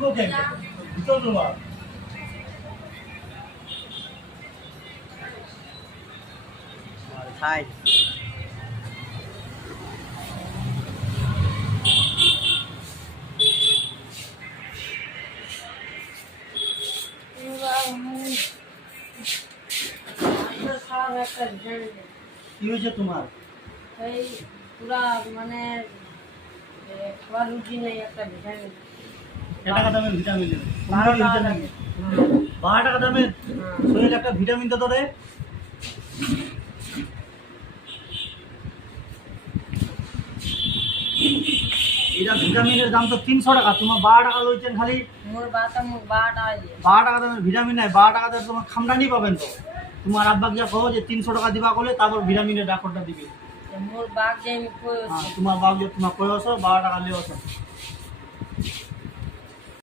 দিব কেন ভিতর তোমার খাই কি হয়েছে তোমার এই পুরা মানে খাবার রুচি নেই একটা ভিটামিন এটা টাকা দামের ভিটামিন 12 টাকা দামের। 12 টাকা দামের শরীরে একটা ভিটামিন তো রে এটা ভিটামিনের দাম তো 300 টাকা তোমার 12 টাকা লইছেন খালি মোর বাতা মুখ 12 টাকা দিয়ে 12 টাকা দামের ভিটামিন নাই 12 টাকা দামের তোমার খামদানি পাবেন তো তোমার আব্বাকে যা কहो যে 300 টাকা দিবা বলে তারপর ভিটামিনের ডাক্তারটা দিবে মোর বাঘ যে আমি কই হ্যাঁ তোমার বাবু তোমার কইছো 12 টাকা লিওছো